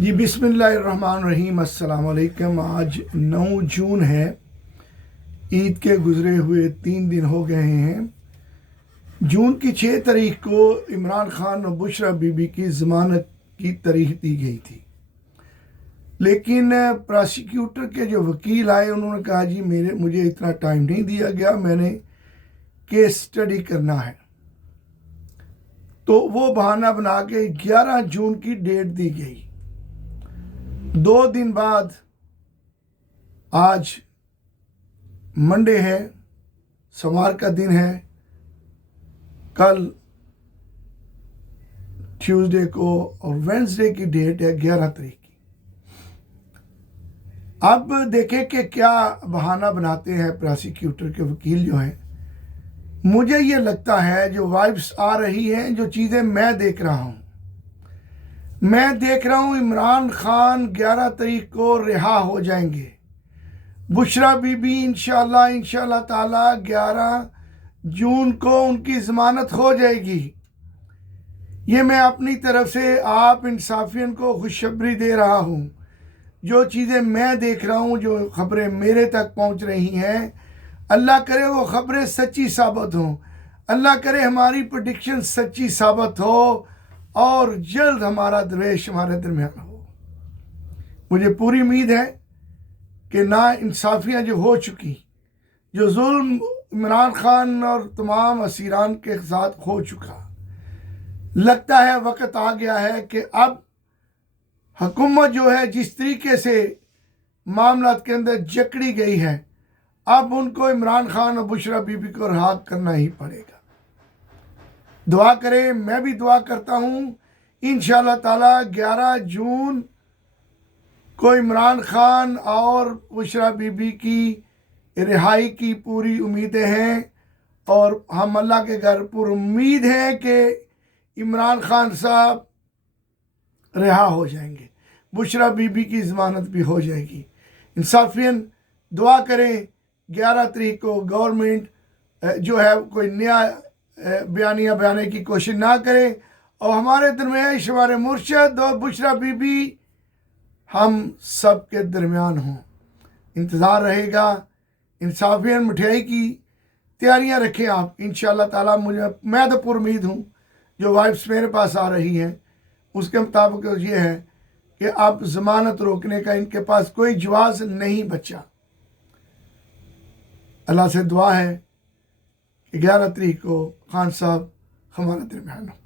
جی बिस्मिल्लाहिर्रहमानिर्रहीम अस्सलाम वालेकुम। आज 9 जून है। ईद के गुज़रे हुए 3 दिन हो गए हैं। जून की 6 तारीख को इमरान खान और बुशरा बीबी की ज़मानत की तारीख दी गई थी, लेकिन प्रोसिक्यूटर के जो वकील आए उन्होंने कहा जी मुझे इतना टाइम नहीं दिया गया, मैंने केस स्टडी करना है। तो वो बहाना बना के 11 जून की डेट दी गई। 2 दिन बाद आज मंडे है, सोमवार का दिन है, कल ट्यूसडे को और वेडनेसडे की डेट है 11 तारीख की। अब देखें कि क्या बहाना बनाते हैं प्रोसिक्यूटर के वकील जो हैं। मुझे ये लगता है जो वाइब्स आ रही हैं, जो चीज़ें मैं देख रहा हूँ इमरान खान 11 तारीख को रिहा हो जाएंगे। बुशरा बीबी इंशाल्लाह ताला 11 जून को उनकी ज़मानत हो जाएगी। ये मैं अपनी तरफ से आप इंसाफियन को खुशखबरी दे रहा हूँ। जो चीज़ें मैं देख रहा हूँ, जो ख़बरें मेरे तक पहुँच रही हैं, अल्लाह करे वो ख़बरें सच्ची साबित हों। अल्लाह करे हमारी प्रेडिक्शन सच्ची साबित हो और जल्द हमारा दरवेश हमारे दरमियान हो। मुझे पूरी उम्मीद है कि ना इंसाफियाँ जो हो चुकी, जो जुल्म इमरान खान और तमाम असीरान के साथ हो चुका, लगता है वक्त आ गया है कि अब हुकूमत जो है जिस तरीके से मामलात के अंदर जकड़ी गई है, अब उनको इमरान खान और बुशरा बीबी को रिहा करना ही पड़ेगा। दुआ करें, मैं भी दुआ करता हूँ। इंशाल्लाह ताला 11 जून को इमरान खान और बुशरा बीबी की रिहाई की पूरी उम्मीदें हैं और हम अल्लाह के घर पर उम्मीद है कि इमरान खान साहब रिहा हो जाएंगे, बुशरा बीबी की ज़मानत भी हो जाएगी। इंसाफियन दुआ करें 11 तारीख को गवर्नमेंट जो है कोई नया बयानिया बनाने की कोशिश ना करे और हमारे दरमियान हमारे मुर्शद और बुशरा बीबी हम सब के दरमियान हों। इंतज़ार रहेगा। इंसाफियन मिठाई की तैयारियां रखें आप। इंशाल्लाह ताला मैं तो पुरुमीद हूँ। जो वाइब्स मेरे पास आ रही हैं उसके मुताबिक ये है कि अब ज़मानत रोकने का इनके पास कोई जवाज़ नहीं बचा। अल्लाह से दुआ है कि 11 तारीख को खान साहब हमारे दरमियान हो।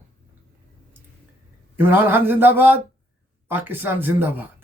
इमरान खान जिंदाबाद, पाकिस्तान जिंदाबाद।